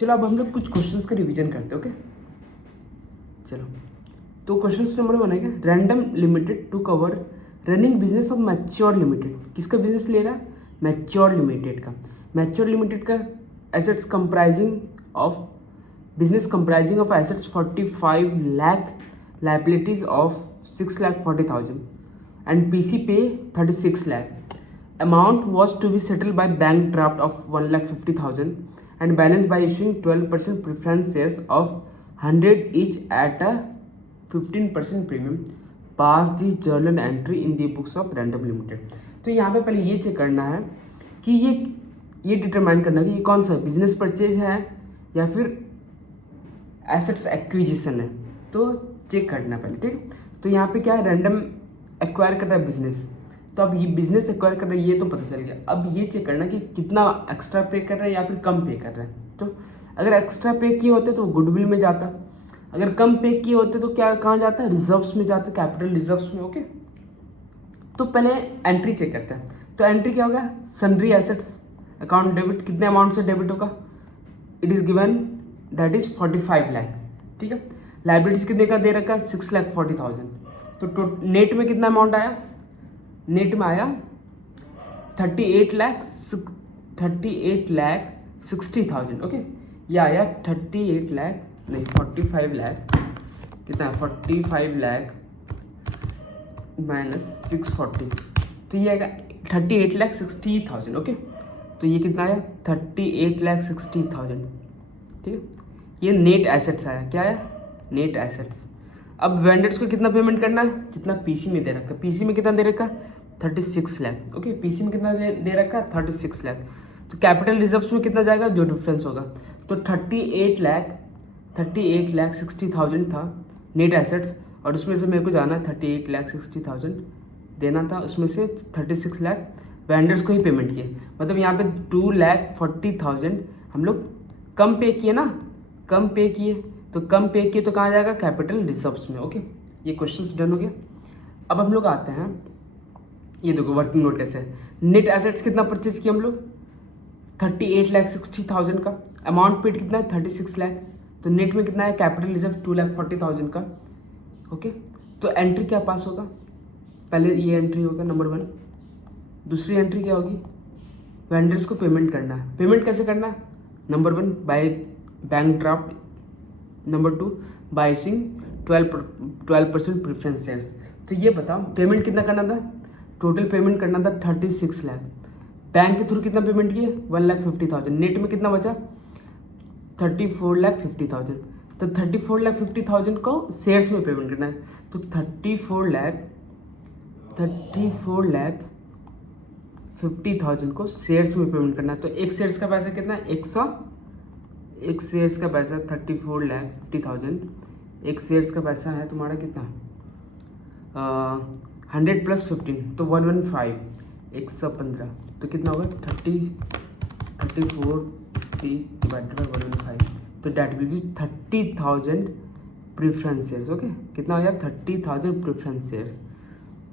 चलो अब हम लोग कुछ क्वेश्चंस का रिवीजन करते हैं। ओके चलो, तो क्वेश्चन नंबर 1 है क्या, Random Limited to cover running business of Mature Limited. किसका बिजनेस ले रहा है, मैच्योर लिमिटेड का। मैच्योर लिमिटेड का assets comprising of business comprising of assets 45 lakh, liabilities of 6,40,000 and PC पे 36 lakh. Amount was to be settled by bank draft of 1,50,000 and balanced by issuing 12% preference shares of 100 each at a 15% premium. Pass the journal entry in the books of Random Limited. तो यहाँ पे पहले ये check करना है कि ये determine करना है कि ये कौन सा बिजनेस परचेज है या फिर एसेट्स एक्विजिशन है। तो चेक करना पहले, ठीक। तो यहाँ पे क्या है, रैंडम एक्वायर कर रहा है बिजनेस, तो अब ये बिजनेस एक्वायर कर रहा है ये तो पता चल गया। अब ये चेक करना कि कितना एक्स्ट्रा पे कर रहा है या फिर कम पे कर रहा है। तो अगर एक्स्ट्रा पे किए होते तो गुडविल में जाता, अगर कम पे किए होते तो क्या कहाँ जाता है, रिजर्व्स में जाता, कैपिटल रिजर्व्स में। ओके, तो पहले एंट्री चेक करते हैं। तो एंट्री क्या होगा, सन्ड्री एसेट्स अकाउंट डेबिट, कितने अमाउंट से डेबिट होगा, it is given that is 45 lakh, ठीक है। लाइबिलिटीज कितने का दे रखा है, 6,40,000। तो नेट में कितना अमाउंट आया, नेट में आया 38 लाख 60,000। ओके, ये आया 38 लाख नहीं 45 लाख, कितना है 45 लाख माइनस 640, तो ये आएगा 38,60,000। ओके, तो ये कितना आया 38,60,000, ठीक है। ये नेट एसेट्स आया, क्या आया, नेट एसेट्स। अब वेंडर्स को कितना पेमेंट करना है, जितना पीसी में दे रखा है, पीसी में कितना दे रखा है 36 लाख। ओके, पीसी में कितना दे रखा है 36 लाख। तो कैपिटल रिजर्व्स में कितना जाएगा, जो डिफरेंस होगा, तो 38,60,000 था नेट एसेट्स, और उसमें से मेरे को जाना है 38,60,000 देना था, उसमें से 36 लाख वेंडर्स को ही पेमेंट किए। मतलब यहाँ पे 2,40,000 हम लोग कम पे किए ना, कम पे किए, तो कम पे किए तो कहाँ जाएगा, कैपिटल रिजर्व्स में। ओके, ये क्वेश्चंस डन हो गया। अब हम लोग आते हैं, ये देखो वर्किंग नोट कैसे है। नेट एसेट्स कितना परचेज किया हम लोग, 38,60,000 का। अमाउंट पेड कितना है 36 लाख। तो नेट में कितना है, कैपिटल रिजर्व 2,40,000 का। ओके, तो एंट्री क्या पास होगा, पहले ये एंट्री होगा नंबर 1। दूसरी एंट्री क्या होगी, वेंडर्स को पेमेंट करना है। पेमेंट कैसे करना है, number 1 by bank draft, number 2 by issuing 12% preference shares. तो ये बताओ पेमेंट कितना करना था, टोटल पेमेंट करना था 36 लाख। बैंक के थ्रू कितना पेमेंट किए 1,50,000। नेट में कितना बचा 34,50,000। तो 34,50,000 को शेयर्स में पेमेंट करना है। तो 34,50,000 को शेयर्स में पेमेंट करना है। तो एक शेयर्स का पैसा कितना है 100, एक शेयर्स का पैसा 34,50,000, एक शेयर्स का पैसा है तुम्हारा कितना 100 + 15 तो 115, 115। तो कितना होगा 3450 डिवाइडेड बाय 115, तो that will be 30,000 preference shares. Okay, कितना हो गया 30,000 प्रेफरेंस शेयर्स।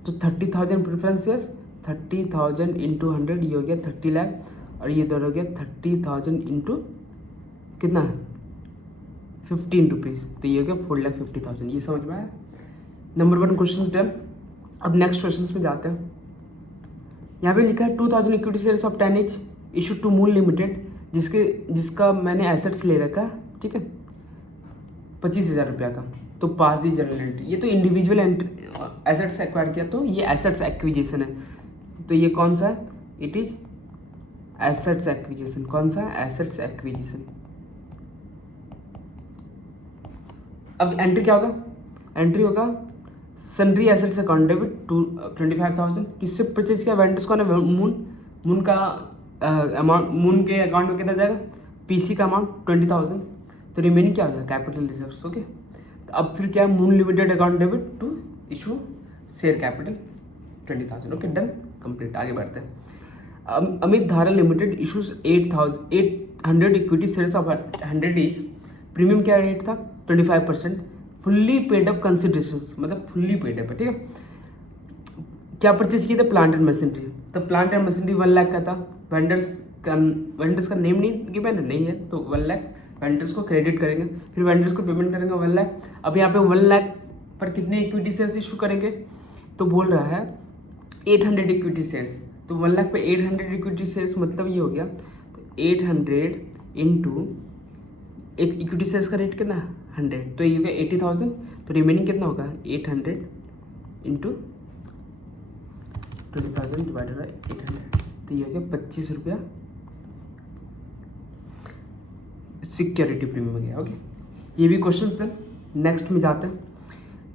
तो 30,000 प्रेफरेंस शेयर्स 30,000 इंटू 100, ये हो गया 30 लाख, और ये इधर हो गया 30,000 इंटू कितना 15 रुपीज़, तो ये हो गया 4,50,000। ये समझ में आया। Number 1 question done. अब नेक्स्ट क्वेश्चन में जाते हैं। यहाँ पे लिखा है 2,000 equity shares of 10 each issue to Moon Limited, जिसका मैंने एसेट्स ले रखा है, ठीक है 25,000 रुपया का। तो पास दी जर्नल एंट्री, ये तो इंडिविजुअल एसेट्स एक्वायर किया, तो ये एसेट्स एक्विजिशन है। तो ये कौन सा है, इट इज एसेट्स एक्विजिशन। कौन सा है, एसेट्स एक्विजिशन। अब एंट्री क्या होगा, एंट्री होगा सन्ड्री एसेट्स अकाउंट डेबिट 25,000। किससे परचेज किया, वेंडर्स को ना, मून का अमाउंट, मून के अकाउंट में कितना जाएगा, पीसी का अमाउंट 20,000। तो रिमेनिंग क्या हो जाएगा, कैपिटल रिजर्व्स। ओके, तो अब फिर क्या है, moon limited account debit to issue share capital 20,000। Okay, done, complete. आगे बढ़ते हैं। Amit Dhara limited issues 800 equity shares of 100 each. Premium क्या रेट था 25%। फुल्ली पेड अप कंसिडरेशन, मतलब फुल्ली पेड अप है, ठीक है। क्या परचेज किया था, प्लांट एंड मशीनरी। तो प्लांट एंड मशीनरी 1 लाख का था। वेंडर्स का नेम नहीं गिवन नहीं है, तो 1 लाख वेंडर्स को क्रेडिट करेंगे, फिर वेंडर्स को पेमेंट करेंगे 1 लाख। अब यहाँ पे 1 लाख पर कितने इक्विटी शेयर्स इशू करेंगे, तो बोल रहा है 800 इक्विटी शेयर्स। तो 1 लाख पे 800 इक्विटी शेयर्स मतलब ये हो गया, तो 800 इंटू एक इक्विटी शेयर्स का रेट कितना 100, तो ये हो गया 80,000। तो रिमेनिंग कितना होगा 800 इंटू 20,000 डिवाइडेड बाई 800, तो ये हो गया 25 रुपया सिक्योरिटी प्रीमियम हो गया। ओके, ये भी क्वेश्चन थे। नेक्स्ट में जाते हैं।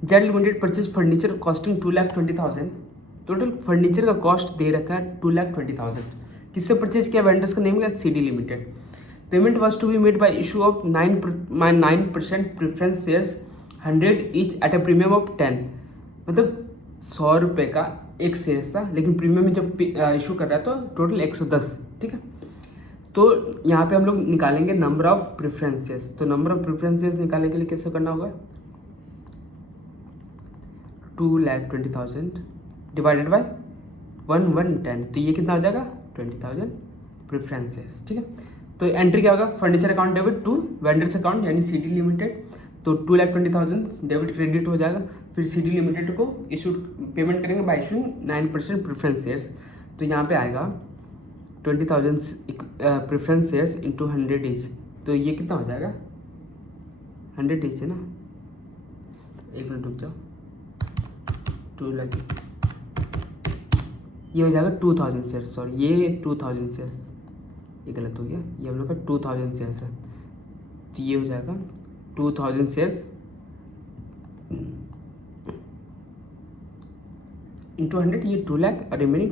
Z limited purchase furniture costing 2,20,000। Total furniture का कॉस्ट दे रखा है 2,20,000। किससे परचेज किया, वेंडर्स का नेम क्या, CD limited. Payment was to be made by issue of 9% preference shares 100 each at a premium of 10। मतलब 100 रुपये का एक शेयर्स था, लेकिन प्रीमियम में जब इशू कर रहा है तो टोटल 110। ठीक है, तो यहाँ पे हम लोग निकालेंगे नंबर ऑफ प्रेफरेंस शेयर्स। तो नंबर ऑफ प्रेफरेंस शेयर्स निकालने के लिए कैसे करना होगा, 2,20,000 डिवाइडेड बाई 110, तो ये कितना हो जाएगा 20,000 प्रेफरेंस शेयर्स। ठीक है, तो एंट्री क्या होगा, furniture account debit to vendors account यानी CD लिमिटेड। तो 2,20,000 डेबिट क्रेडिट हो जाएगा, फिर CD लिमिटेड को इशू पेमेंट करेंगे बाई इशूइंग 9% प्रेफरेंस शेयर्स। तो यहाँ पे आएगा 20,000 प्रेफरेंस शेयर्स इंटू 100 ईच, तो ये कितना हो जाएगा 100 ईच है ना, एक मिनट रुक जाओ, 2 लाख, ये हो जाएगा 2,000 शेयर्स। सॉरी, ये 2,000 शेयर्स, ये गलत हो गया, ये हम लोग का 2,000 शेयर्स है, तो ये हो जाएगा 2,000 शेयर्स इंटू 100, ये 2 लाख और remaining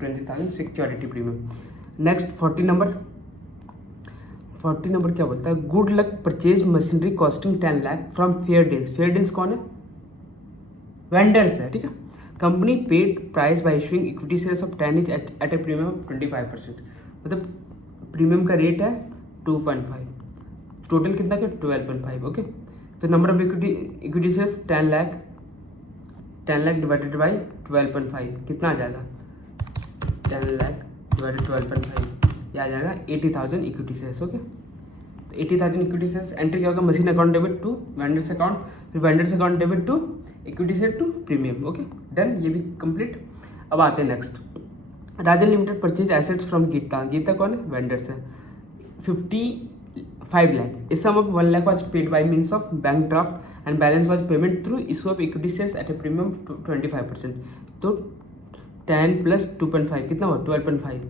20,000 security premium. Next 40 number क्या बोलता है, good luck purchase machinery costing 10 lakh from fair deals. Fair deals कौन है, वेंडर्स है। ठीक है, company paid price by issuing equity shares of 10 at a premium of 25%। मतलब प्रीमियम का रेट है 2.5, टोटल कितना का 12.5। ओके, तो number of equity shares 10 lakh divided by 12.5 कितना आ जाएगा, 10 लाख डिवाइडेड 12.5, ये आ जाएगा 80,000 इक्विटी शेयर्स। ओके, तो 80,000 इक्विटी शेयर्स। एंट्री क्या होगा, machine account debit to vendors account, फिर vendors account debit to equity share to premium. Okay, done, ये भी कंप्लीट। अब आते हैं next. Rajan limited purchase assets from Geeta. Geeta कौन है, वेंडर्स है, 55 लाख। इस sum of 1 lakh was paid by means of bank draft and balance was payment through issue of equity shares at a premium 25%। तो 10 प्लस 2.5 कितना हुआ 12.5,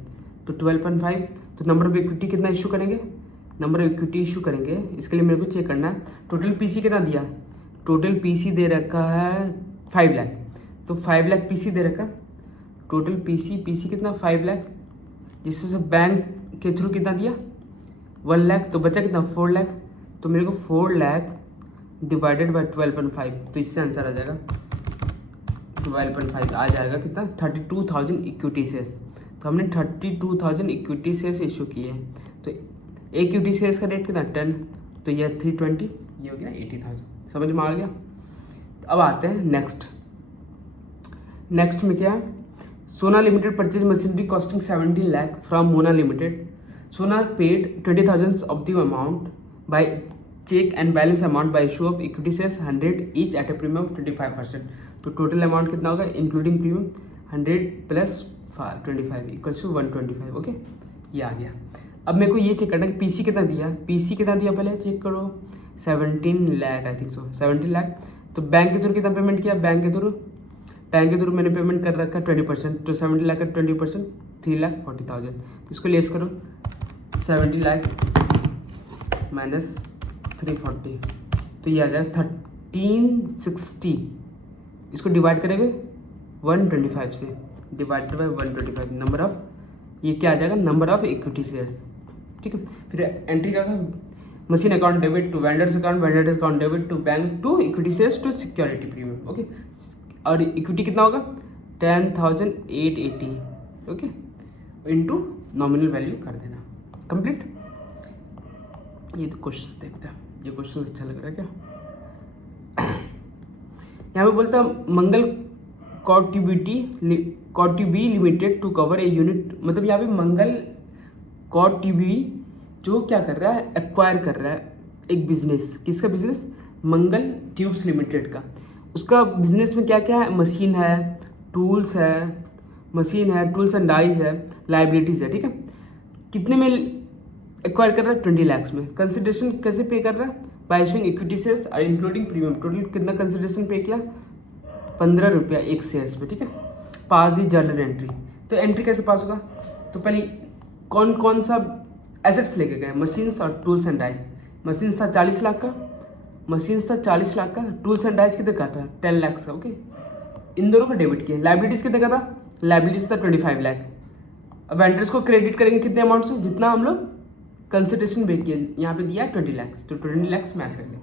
तो 12.5। तो नंबर ऑफ इक्विटी कितना इशू करेंगे, नंबर ऑफ इक्विटी इशू करेंगे, इसके लिए मेरे को चेक करना है टोटल पीसी कितना दिया। टोटल पीसी दे रखा है 5 लाख, तो 5 लाख पीसी दे रखा, टोटल पीसी कितना 5 लाख, जिससे बैंक के थ्रू कितना दिया 1 लाख, तो बचा कितना 4 लाख। तो मेरे को 4 लाख डिवाइडेड बाई 12.5, तो इससे आंसर आ जाएगा 12.5 आ जाएगा कितना 32,000 इक्विटी शेयर्स। तो हमने 32,000 इक्विटी शेयर्स इशू किए हैं। तो एक इक्विटी शेयर्स का रेट कितना 10, तो ये 320, ये हो गया 80,000। समझ में आ गया। अब आते हैं नेक्स्ट में क्या है, Sona limited purchase machinery costing 17 lakh from Mona limited. Sona paid 20,000 of the amount by cheque and balance amount by issue of equity shares 100 each at a premium 25%। तो टोटल अमाउंट कितना होगा including premium 100 plus 25 equals to 125। Okay, ये आ गया। अब मेरे को ये चेक करना है कि पीसी कितना दिया, पहले चेक करो 17 lakh, I think so 17 lakh. तो बैंक के थ्रू कितना पेमेंट किया, बैंक के थ्रू मैंने पेमेंट कर रखा 20%, तो 70 लाख का 20% 3,40,000। तो इसको लेस करो 70 लाख माइनस 340, तो ये आ जाएगा 1360। इसको डिवाइड करेंगे 125 से, डिवाइडेड बाई 125 नंबर ऑफ, ये क्या आ जाएगा नंबर ऑफ इक्विटी शेयर्स। ठीक है, फिर एंट्री क्या होगा, machine account debit to vendors account debit to bank to equity shares to security premium. Okay, और इक्विटी कितना होगा 10,880। ओके, इनटू नॉमिनल वैल्यू कर देना, कंप्लीट। ये तो क्वेश्चन देखते हैं, ये क्वेश्चन अच्छा लग रहा है क्या। यहाँ पे बोलता है Mangal cot TB limited to cover a unit, मतलब यहाँ पे मंगल कॉट टीबी जो क्या कर रहा है, एक्वायर कर रहा है एक बिजनेस। किसका बिजनेस? मंगल ट्यूब्स लिमिटेड का। उसका बिजनेस में क्या क्या है? मशीन है, टूल्स है, टूल्स एंड डाइज है, लाइबिलिटीज़ है, ठीक है। कितने में एक्वायर कर रहा है? 20 लाख में। कंसिडरेशन कैसे पे कर रहा है? बाय इशूइंग इक्विटी शेयर्स और इंक्लूडिंग प्रीमियम। टोटल कितना कंसिडरेशन पे किया? 15 रुपया एक शेयर्स पे, ठीक है। पास दी जर्नल एंट्री। तो एंट्री कैसे पास होगा? तो पहले कौन कौन सा एसेट्स लेके गए? मशीन्स और टूल्स एंड डाइज। मशीन्स था 40 लाख का, टूल्स एंड डाइज कितने का था? 10 लाख का, ओके। इन दोनों को डेबिट किया। लाइबिलिटीज कितने का था? लाइबिलिटीज था 25 लाख। अब वेंडर्स को क्रेडिट करेंगे कितने अमाउंट से? जितना हम लोग कंसिडरेशन पे किए, यहाँ पे दिया 20 लाख, तो 20 लाख मैच कर लिया।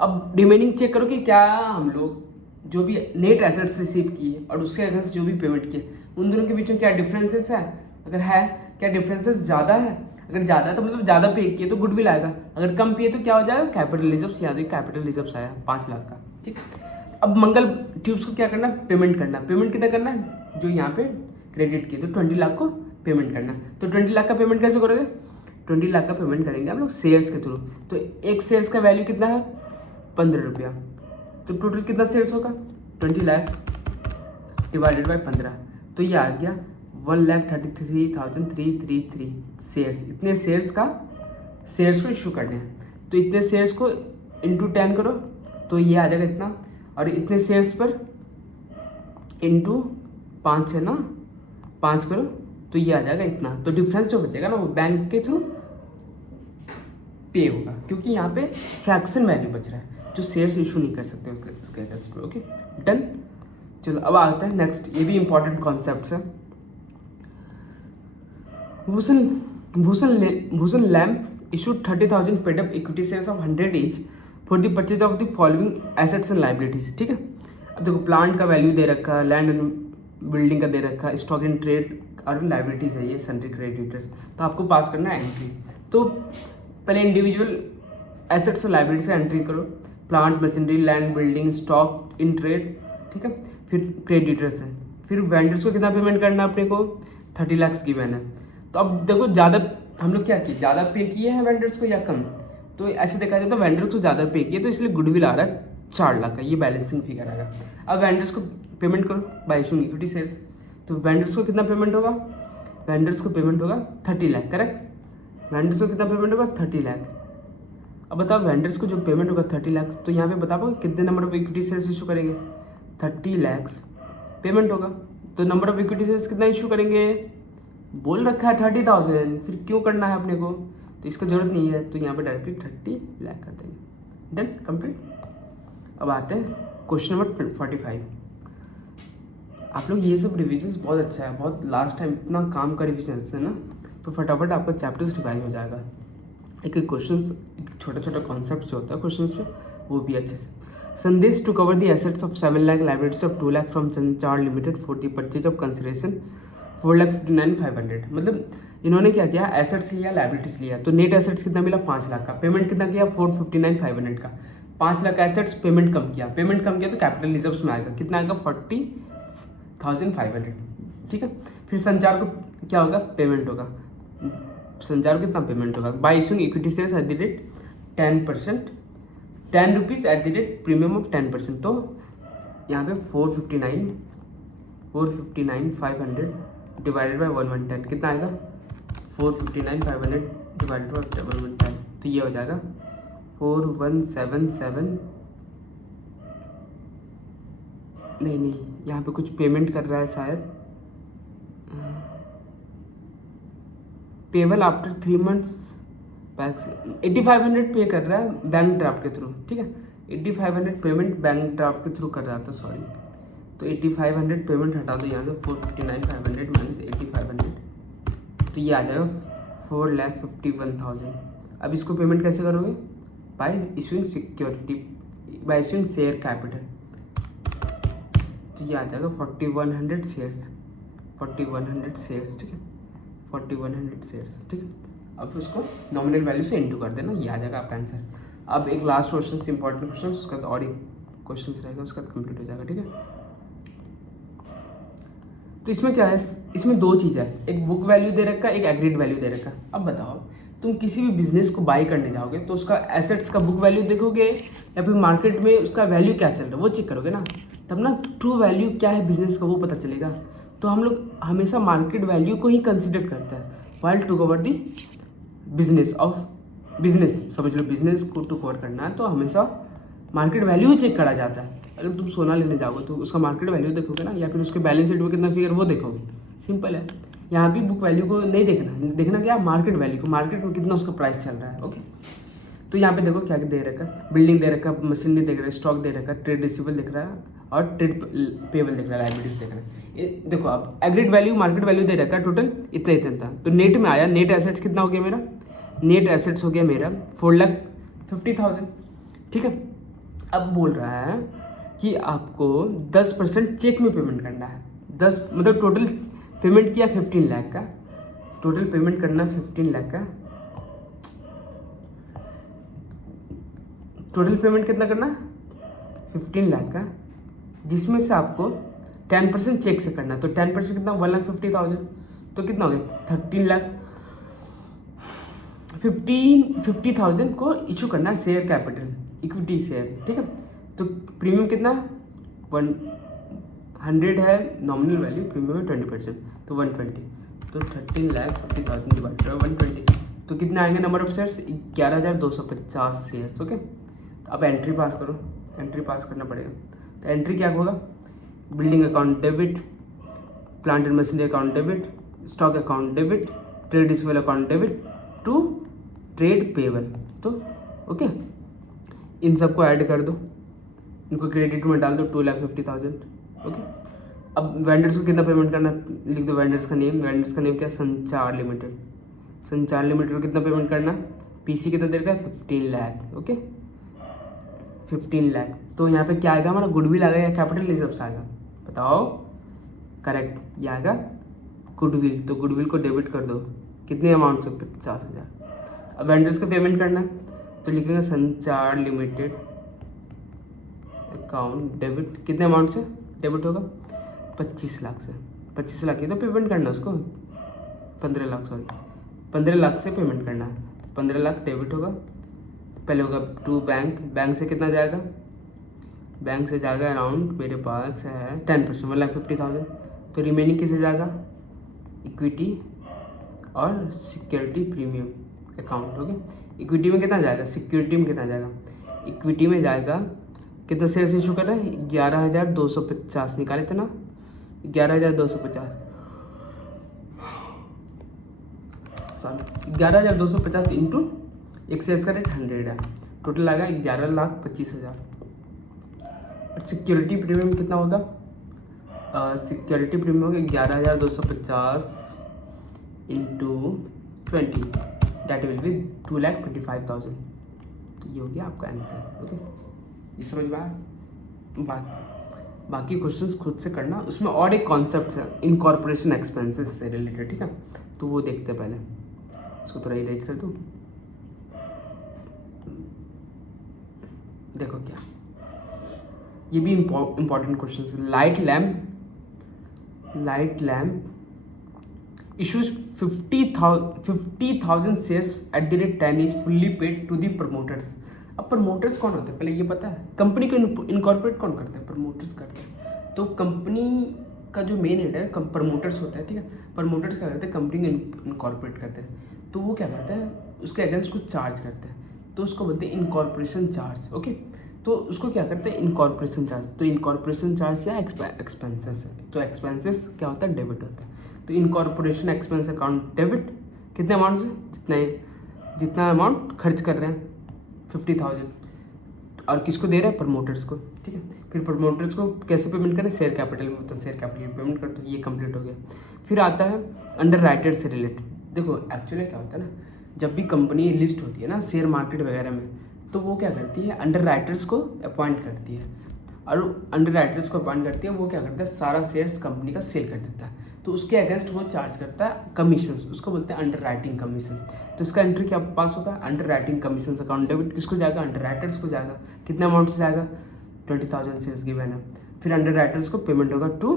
अब रिमेनिंग चेक करो कि क्या हम लोग जो भी नेट एसेट्स रिसीव किए और उसके अगेंस्ट जो भी पेमेंट किए, उन दोनों के बीच में क्या डिफरेंसेस है? अगर है, क्या डिफरेंसेस ज़्यादा है? अगर ज़्यादा है तो मतलब ज़्यादा पे किए तो गुडविल आएगा, अगर कम पे तो क्या हो जाएगा? Capital reserves. याद है कैपिटल रिजर्व्स आया 5 लाख का, ठीक है। अब मंगल ट्यूब्स को क्या करना? पेमेंट करना। पेमेंट कितना करना है? जो यहाँ पे क्रेडिट किए तो 20 लाख को पेमेंट करना। तो 20 लाख का पेमेंट कैसे करोगे? 20 लाख का पेमेंट करेंगे हम लोग शेयर्स के थ्रू। तो एक शेयर्स का वैल्यू कितना है? 15 रुपया। तो टोटल कितना शेयर्स होगा? 20 लाख डिवाइडेड बाई 15, तो ये आ गया 1,33,333 शेयर्स। इतने शेयर्स को इशू करने हैं, तो इतने शेयर्स को इंटू 10 करो तो ये आ जाएगा इतना, और इतने शेयर्स पर इंटू 5 है ना, 5 करो तो ये आ जाएगा इतना। तो डिफरेंस जो बचेगा ना वो बैंक के थ्रू पे होगा, क्योंकि यहाँ पे फ्रैक्शन वैल्यू बच रहा है जो शेयर्स इशू नहीं कर सकते उसके अगेंस्ट में, ओके डन। चलो अब आता है नेक्स्ट, ये भी इंपॉर्टेंट कॉन्सेप्ट है। Bhushan lamp issued 30,000 paid up equity shares of 100 each for the purchase of the following assets and liabilities, ठीक है। अब देखो प्लांट का वैल्यू दे रखा है, लैंड एंड बिल्डिंग का दे रखा है, स्टॉक इन ट्रेड और लाइबिलिटीज है ये सन्ड्री क्रेडिटर्स। तो आपको पास करना है एंट्री। तो पहले इंडिविजुअल एसेट्स और लाइबिलिटीज का एंट्री करो, plant, machinery, land, building, stock in trade, ठीक है। फिर क्रेडिटर्स है, फिर वेंडर्स को कितना पेमेंट करना है अपने को? 30 लाख गिवन है। तो अब देखो ज़्यादा हम लोग क्या किए, ज़्यादा पे किए हैं वेंडर्स को या कम? तो ऐसे देखा जाए तो वेंडर्स को ज़्यादा पे किए, तो इसलिए गुडविल आ रहा है 4 लाख का, ये बैलेंसिंग फिगर आएगा। अब वेंडर्स को पेमेंट करो बाय इशूइंग इक्विटी शेयर्स। तो वेंडर्स को कितना पेमेंट होगा? वेंडर्स को पेमेंट होगा 30 लाख, करेक्ट। वेंडर्स को कितना पेमेंट होगा? 30 लाख। अब बताओ वेंडर्स को जो पेमेंट होगा 30 लाख, तो यहाँ पे बता पाओ कितने number of equity shares issue करेंगे? 30 लाख पेमेंट होगा, तो नंबर ऑफ इक्विटी शेयर्स कितना इशू करेंगे? बोल रखा है 30,000, फिर क्यों करना है अपने को? तो इसका जरूरत नहीं है, तो यहाँ पे डायरेक्टली 30 लाख कर देंगे। Done, complete. अब आते हैं क्वेश्चन नंबर 45। आप लोग ये सब रिविजन्स बहुत अच्छा है, बहुत लास्ट टाइम इतना काम का रिविजन है ना, तो फटाफट आपका चैप्टर्स रिवाइज हो जाएगा। एक एक क्वेश्चंस, छोटा छोटा कॉन्सेप्ट जो होता है क्वेश्चंस पे, वो भी अच्छे से। Sandesh to cover the assets of 7 lakh, liabilities of 2 lakh from Sanchar limited for the purchase of consideration 4,59,500। मतलब इन्होंने क्या किया, एसेट्स लिया, लाइबिलिटीज लिया, तो नेट एसेट्स कितना मिला? 5 लाख का। पेमेंट कितना किया? 459,500 का। 5 लाख का एसेट्स, पेमेंट कम किया तो कैपिटल रिजर्व्स में आएगा, कितना आएगा? 40,500, ठीक है। फिर संचार को क्या होगा? पेमेंट होगा। संचार को कितना पेमेंट होगा? Bye issuing equity shares at the rate 10%, 10 rupees at the rate premium of 10%। तो यहाँ पे 459,500 डिवाइडेड बाई 110 कितना आएगा? 459,500 डिवाइडेड बाई 110, तो ये हो जाएगा 4177। नहीं, यहाँ पे कुछ पेमेंट कर रहा है शायद, पेबल आफ्टर 3 मंथ्स बैक, 8500 पे कर रहा है बैंक ड्राफ्ट के थ्रू, ठीक है। 8500 पेमेंट बैंक ड्राफ्ट के थ्रू कर रहा था, सॉरी। तो 8500 पेमेंट हटा दो यहाँ से, 459,500 माइनस 8500, तो ये आ जाएगा 4,51,000। अब इसको पेमेंट कैसे करोगे? Bye issuing security, bye issuing share capital, तो ये आ जाएगा 4100 शेयर्स, 4100 शेयर्स, ठीक है, 4100 शेयर्स, ठीक है। अब उसको नॉमिनल वैल्यू से इंटू कर देना, ये आ जाएगा आपका आंसर। अब एक लास्ट क्वेश्चन, इंपॉर्टेंट क्वेश्चन, उसका बाद और एक क्वेश्चन रहेगा, उसका कंप्लीट हो जाएगा, ठीक है। तो इसमें क्या है, इसमें 2 चीज़ है, एक बुक वैल्यू दे रखा है, एक एग्रीड वैल्यू दे रखा है। अब बताओ तुम किसी भी बिजनेस को बाई करने जाओगे तो उसका एसेट्स का बुक वैल्यू देखोगे या फिर मार्केट में उसका वैल्यू क्या चल रहा है वो चेक करोगे ना, तब ना ट्रू वैल्यू क्या है बिजनेस का वो पता चलेगा। तो हम लोग हमेशा मार्केट वैल्यू को ही कंसिडर करते हैं while to cover the business of business. समझ लो बिजनेस को टू कवर करना है तो हमेशा मार्केट वैल्यू चेक करा जाता है। अगर तुम सोना लेने जाओगे तो उसका मार्केट वैल्यू देखोगे ना, या फिर उसके बैलेंस शीट में कितना फिगर वो देखोगे, सिंपल है। यहाँ भी बुक वैल्यू को नहीं देखना, देखना क्या मार्केट वैल्यू को, मार्केट में कितना उसका प्राइस चल रहा है। ओके, तो यहाँ पे देखो क्या दे रखा है, बिल्डिंग दे रखा है, मशीनरी देख रहा है, स्टॉक दे रखा है, ट्रेड रिसीवेबल दिख रहा है और ट्रेड पेबल दिख रहा है, लाइबिलिटीज दिख रहा है। देखो अब एग्रीड वैल्यू मार्केट वैल्यू दे रखा है टोटल इतना। तो नेट में आया, नेट एसेट्स कितना हो गया मेरा, नेट एसेट्स हो गया मेरा 4,50,000। ठीक है, अब बोल रहा है कि आपको 10% चेक में पेमेंट करना है। 10 मतलब टोटल पेमेंट किया 15 लाख का, टोटल पेमेंट करना 15 लाख का, टोटल पेमेंट कितना करना 15 लाख का, जिसमें से आपको 10% चेक से करना है। तो 10% कितना 1,50,000, तो कितना हो गया 13 लाख। 50,000 को इशू करना है शेयर कैपिटल, इक्विटी शेयर। ठीक है, तो प्रीमियम कितना 100 है नॉमिनल वैल्यू, प्रीमियम है 20%, तो 120। तो 13,50,000 डिवाइडेड बाय 120, तो कितने आएंगे number of shares 11,250 shares. Okay, तो अब एंट्री पास करो, एंट्री पास करना पड़ेगा। तो एंट्री क्या होगा, building account debit, plant and machinery account debit, stock account debit, trade receivable account debit to trade payable. तो ओके, इन सबको ऐड कर दो, इनको क्रेडिट में डाल दो 2,50,000। ओके, अब वेंडर्स को कितना पेमेंट करना लिख दो, वेंडर्स का नेम, वेंडर्स का नेम क्या संचार लिमिटेड, संचार लिमिटेड को कितना पेमेंट करना, पीसी कितना देर का 15 लाख। ओके, 15 लाख। तो यहाँ पे क्या आएगा हमारा, गुडविल आएगा या कैपिटल रिजर्व्स आएगा, बताओ करेक्ट, ये आएगा गुडविल। तो गुडविल को डेबिट कर दो, कितने अमाउंट से 50,000। अब वेंडर्स को पेमेंट करना है तो लिखेंगे संचार लिमिटेड अकाउंट डेबिट, कितने अमाउंट से डेबिट होगा 25 लाख से, 25 लाख की तो पेमेंट करना है उसको, 15 लाख सॉरी 15 लाख से पेमेंट करना है। 15 लाख डेबिट होगा, पहले होगा टू बैंक, बैंक से कितना जाएगा, बैंक से जाएगा अराउंड मेरे पास है 10% 1,50,000। तो रिमेनिंग किसे जाएगा, इक्विटी और security premium account. Okay, equity में कितना जाएगा, सिक्योरिटी में कितना जाएगा, इक्विटी में जाएगा कितना शेयर्स इशू कर रहा है 11,250 निकाले थे ना, 11,250 सॉरी 11,250 इंटू एक शेयर्स का रेट 100 है, टोटल आएगा 11,25,000। और सिक्योरिटी प्रीमियम कितना होगा, सिक्योरिटी प्रीमियम होगा 11,250 इंटू 20, दैट विल बी 2,25,000। तो ये हो गया आपका आंसर। ओके, ये समझ में आया। बाकी क्वेश्चंस खुद से करना, उसमें और एक कॉन्सेप्ट है इनकॉर्पोरेशन एक्सपेंसेस से रिलेटेड। ठीक है, तो वो देखते हैं, पहले इसको थोड़ा इरेज कर दूँ। देखो क्या, ये भी इम्पॉर्टेंट क्वेश्चन है। Light lamp issues 50,000 shares at the rate 10 is fully paid to the promoters। अब प्रमोटर्स कौन होते हैं पहले ये पता है, कंपनी को इनकॉर्पोरेट कौन करते हैं, प्रमोटर्स करते हैं। तो कंपनी का जो मेन हेड है प्रमोटर्स होता है। ठीक है, प्रमोटर्स क्या करते हैं, कंपनी को इनकॉर्पोरेट करते हैं। तो वो क्या करते हैं, उसके अगेंस्ट कुछ चार्ज करते हैं, तो उसको बोलते हैं इनकॉर्पोरेशन चार्ज। ओके, तो उसको क्या करते हैं इनकॉर्पोरेशन चार्ज। तो इनकॉर्पोरेशन चार्ज या एक्सपेंसेस है, तो एक्सपेंसेस क्या होता है डेबिट होता है। तो इनकॉर्पोरेशन एक्सपेंस अकाउंट डेबिट कितने अमाउंट से, जितना अमाउंट खर्च कर रहे हैं 50,000, और किसको दे रहे हैं प्रमोटर्स को। ठीक है, फिर प्रमोटर्स को कैसे पेमेंट करें, शेयर कैपिटल में, तो शेयर कैपिटल पेमेंट कर दो, ये कंप्लीट हो गया। फिर आता है अंडर राइटर से रिलेटेड। देखो एक्चुअली क्या होता है ना, जब भी कंपनी लिस्ट होती है ना शेयर मार्केट वगैरह में, तो वो क्या करती है अंडर राइटर्स को अपॉइंट करती है, और अंडर राइटर्स को अपॉइंट करती है वो क्या करता है सारा शेयर्स कंपनी का सेल कर देता है। तो उसके अगेंस्ट वो चार्ज करता है कमीशन, उसको बोलते हैं अंडर राइटिंग कमीशन। तो इसका एंट्री क्या पास होगा, under writing commission account debit किसको जाएगा, अंडर राइटर्स को जाएगा। कितने अमाउंट से जाएगा 20,000 शेयर्स गिवन है। फिर अंडर राइटर्स को पेमेंट होगा to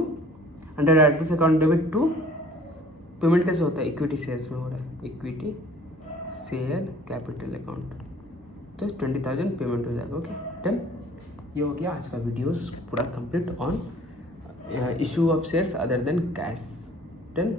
underwriters account debit to, payment कैसे होता है इक्विटी शेयर्स में हो रहा है, इक्विटी शेयर कैपिटल अकाउंट, तो 20,000 पेमेंट हो जाएगा। Okay done. ये हो गया आज का वीडियोस पूरा complete on issue of shares other than cash. Done.